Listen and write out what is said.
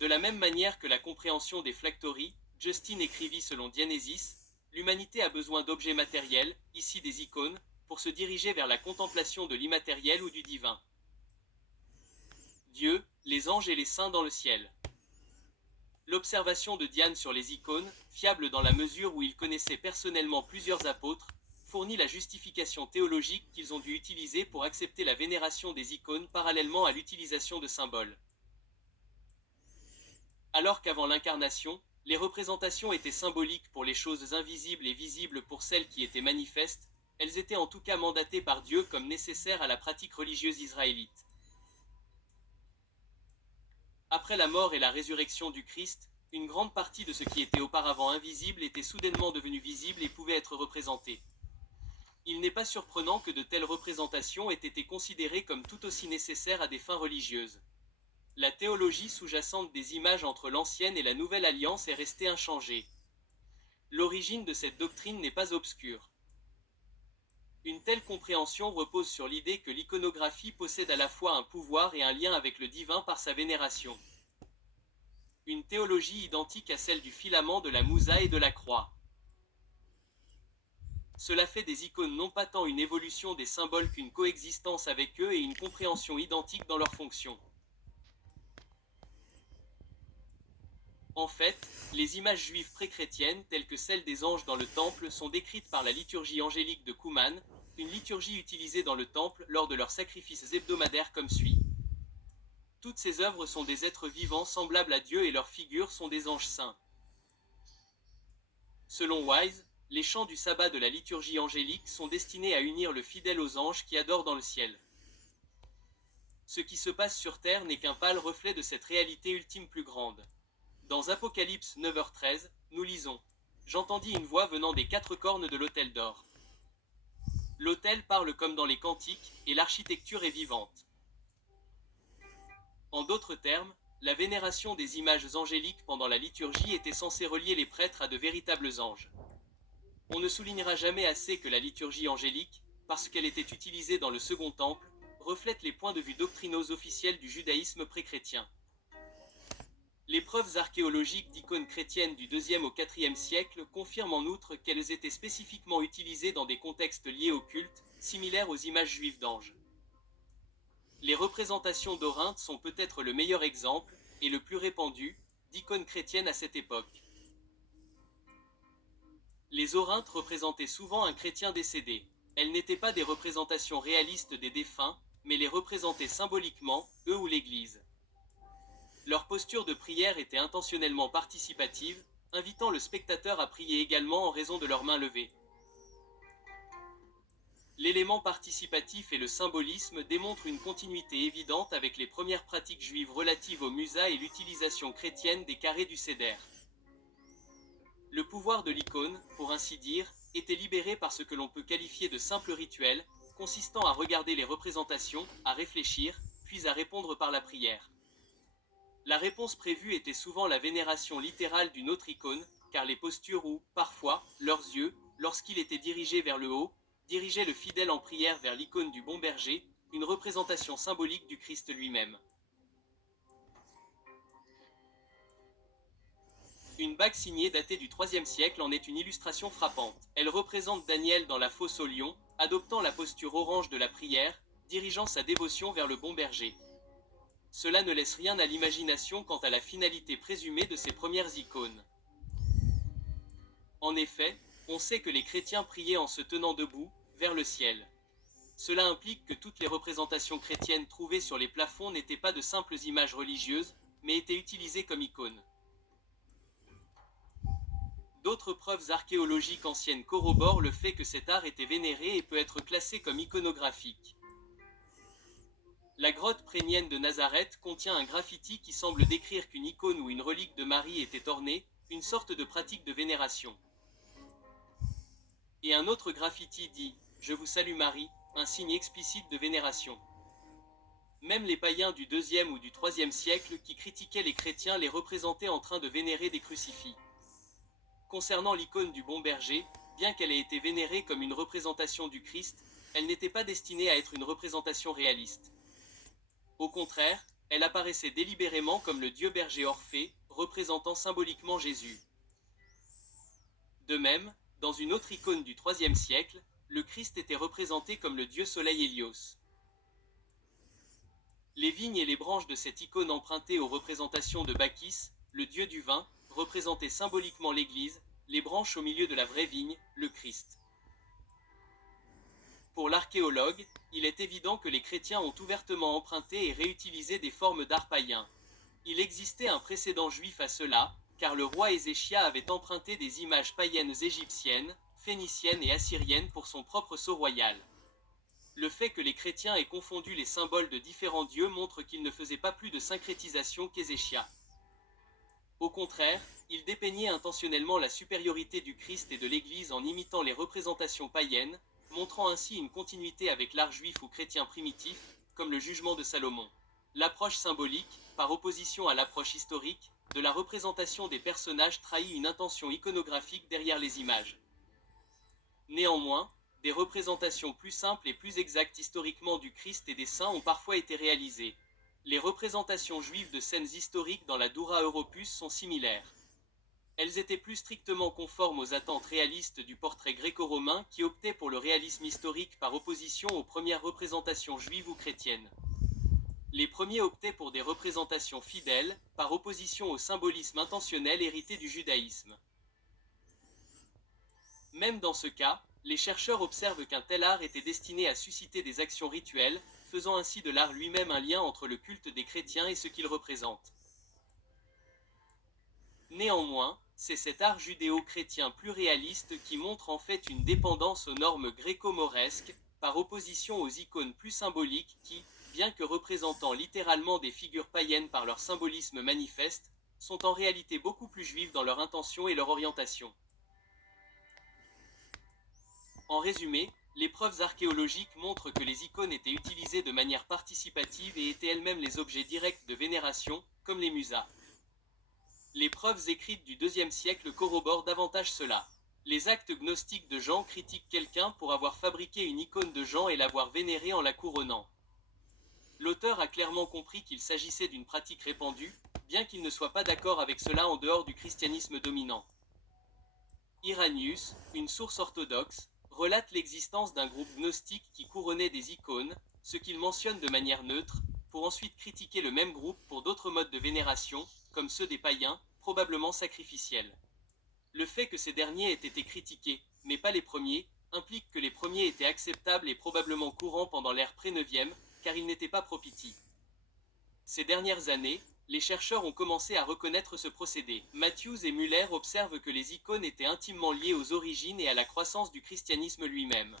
De la même manière que la compréhension des phylacteries, Justin écrivit selon Dianésis, l'humanité a besoin d'objets matériels, ici des icônes, pour se diriger vers la contemplation de l'immatériel ou du divin. Dieu, les anges et les saints dans le ciel. L'observation de Diane sur les icônes, fiable dans la mesure où il connaissait personnellement plusieurs apôtres, fournit la justification théologique qu'ils ont dû utiliser pour accepter la vénération des icônes parallèlement à l'utilisation de symboles. Alors qu'avant l'incarnation, les représentations étaient symboliques pour les choses invisibles et visibles pour celles qui étaient manifestes, elles étaient en tout cas mandatées par Dieu comme nécessaires à la pratique religieuse israélite. Après la mort et la résurrection du Christ, une grande partie de ce qui était auparavant invisible était soudainement devenu visible et pouvait être représenté. Il n'est pas surprenant que de telles représentations aient été considérées comme tout aussi nécessaires à des fins religieuses. La théologie sous-jacente des images entre l'ancienne et la nouvelle alliance est restée inchangée. L'origine de cette doctrine n'est pas obscure. Une telle compréhension repose sur l'idée que l'iconographie possède à la fois un pouvoir et un lien avec le divin par sa vénération. Une théologie identique à celle du filament, de la mousa et de la croix. Cela fait des icônes non pas tant une évolution des symboles qu'une coexistence avec eux et une compréhension identique dans leur fonction. En fait, les images juives pré-chrétiennes, telles que celles des anges dans le temple, sont décrites par la liturgie angélique de Qumran, une liturgie utilisée dans le temple lors de leurs sacrifices hebdomadaires comme suit. Toutes ces œuvres sont des êtres vivants semblables à Dieu et leurs figures sont des anges saints. Selon Wise, les chants du sabbat de la liturgie angélique sont destinés à unir le fidèle aux anges qui adorent dans le ciel. Ce qui se passe sur terre n'est qu'un pâle reflet de cette réalité ultime plus grande. Dans Apocalypse 9h13, nous lisons « J'entendis une voix venant des 4 cornes de l'autel d'or. » L'autel parle comme dans les cantiques, et l'architecture est vivante. En d'autres termes, la vénération des images angéliques pendant la liturgie était censée relier les prêtres à de véritables anges. On ne soulignera jamais assez que la liturgie angélique, parce qu'elle était utilisée dans le Second Temple, reflète les points de vue doctrinaux officiels du judaïsme pré-chrétien. Les preuves archéologiques d'icônes chrétiennes du IIe au IVe siècle confirment en outre qu'elles étaient spécifiquement utilisées dans des contextes liés au culte, similaires aux images juives d'anges. Les représentations d'Orinthe sont peut-être le meilleur exemple, et le plus répandu, d'icônes chrétiennes à cette époque. Les Orinthes représentaient souvent un chrétien décédé. Elles n'étaient pas des représentations réalistes des défunts, mais les représentaient symboliquement, eux ou l'Église. Leur posture de prière était intentionnellement participative, invitant le spectateur à prier également en raison de leurs mains levées. L'élément participatif et le symbolisme démontrent une continuité évidente avec les premières pratiques juives relatives au musa et l'utilisation chrétienne des carrés du séder. Le pouvoir de l'icône, pour ainsi dire, était libéré par ce que l'on peut qualifier de simple rituel, consistant à regarder les représentations, à réfléchir, puis à répondre par la prière. La réponse prévue était souvent la vénération littérale d'une autre icône, car les postures ou, parfois, leurs yeux, lorsqu'ils étaient dirigés vers le haut, dirigeaient le fidèle en prière vers l'icône du bon berger, une représentation symbolique du Christ lui-même. Une bague signée datée du IIIe siècle en est une illustration frappante. Elle représente Daniel dans la fosse au lion, adoptant la posture orange de la prière, dirigeant sa dévotion vers le bon berger. Cela ne laisse rien à l'imagination quant à la finalité présumée de ces premières icônes. En effet, on sait que les chrétiens priaient en se tenant debout, vers le ciel. Cela implique que toutes les représentations chrétiennes trouvées sur les plafonds n'étaient pas de simples images religieuses, mais étaient utilisées comme icônes. D'autres preuves archéologiques anciennes corroborent le fait que cet art était vénéré et peut être classé comme iconographique. La grotte prénienne de Nazareth contient un graffiti qui semble décrire qu'une icône ou une relique de Marie était ornée, une sorte de pratique de vénération. Et un autre graffiti dit « Je vous salue Marie », un signe explicite de vénération. Même les païens du IIe ou du IIIe siècle qui critiquaient les chrétiens les représentaient en train de vénérer des crucifix. Concernant l'icône du bon berger, bien qu'elle ait été vénérée comme une représentation du Christ, elle n'était pas destinée à être une représentation réaliste. Au contraire, elle apparaissait délibérément comme le dieu berger Orphée, représentant symboliquement Jésus. De même, dans une autre icône du IIIe siècle, le Christ était représenté comme le dieu soleil Hélios. Les vignes et les branches de cette icône empruntées aux représentations de Bacchis, le dieu du vin, représentaient symboliquement l'Église, les branches au milieu de la vraie vigne, le Christ. Pour l'archéologue, il est évident que les chrétiens ont ouvertement emprunté et réutilisé des formes d'art païen. Il existait un précédent juif à cela, car le roi Ézéchia avait emprunté des images païennes égyptiennes, phéniciennes et assyriennes pour son propre sceau royal. Le fait que les chrétiens aient confondu les symboles de différents dieux montre qu'ils ne faisaient pas plus de syncrétisation qu'Ézéchia. Au contraire, ils dépeignaient intentionnellement la supériorité du Christ et de l'Église en imitant les représentations païennes, montrant ainsi une continuité avec l'art juif ou chrétien primitif, comme le jugement de Salomon. L'approche symbolique, par opposition à l'approche historique, de la représentation des personnages trahit une intention iconographique derrière les images. Néanmoins, des représentations plus simples et plus exactes historiquement du Christ et des saints ont parfois été réalisées. Les représentations juives de scènes historiques dans la Doura Europus sont similaires. Elles étaient plus strictement conformes aux attentes réalistes du portrait gréco-romain qui optait pour le réalisme historique par opposition aux premières représentations juives ou chrétiennes. Les premiers optaient pour des représentations fidèles, par opposition au symbolisme intentionnel hérité du judaïsme. Même dans ce cas, les chercheurs observent qu'un tel art était destiné à susciter des actions rituelles, faisant ainsi de l'art lui-même un lien entre le culte des chrétiens et ce qu'il représente. Néanmoins, c'est cet art judéo-chrétien plus réaliste qui montre en fait une dépendance aux normes gréco-mauresques, par opposition aux icônes plus symboliques qui, bien que représentant littéralement des figures païennes par leur symbolisme manifeste, sont en réalité beaucoup plus juives dans leur intention et leur orientation. En résumé, les preuves archéologiques montrent que les icônes étaient utilisées de manière participative et étaient elles-mêmes les objets directs de vénération, comme les musas. Les preuves écrites du IIe siècle corroborent davantage cela. Les actes gnostiques de Jean critiquent quelqu'un pour avoir fabriqué une icône de Jean et l'avoir vénérée en la couronnant. L'auteur a clairement compris qu'il s'agissait d'une pratique répandue, bien qu'il ne soit pas d'accord avec cela en dehors du christianisme dominant. Irenaeus, une source orthodoxe, relate l'existence d'un groupe gnostique qui couronnait des icônes, ce qu'il mentionne de manière neutre, pour ensuite critiquer le même groupe pour d'autres modes de vénération, comme ceux des païens, probablement sacrificiels. Le fait que ces derniers aient été critiqués, mais pas les premiers, implique que les premiers étaient acceptables et probablement courants pendant l'ère pré-neuvième, car ils n'étaient pas propitiés. Ces dernières années, les chercheurs ont commencé à reconnaître ce procédé. Matthews et Muller observent que les icônes étaient intimement liées aux origines et à la croissance du christianisme lui-même.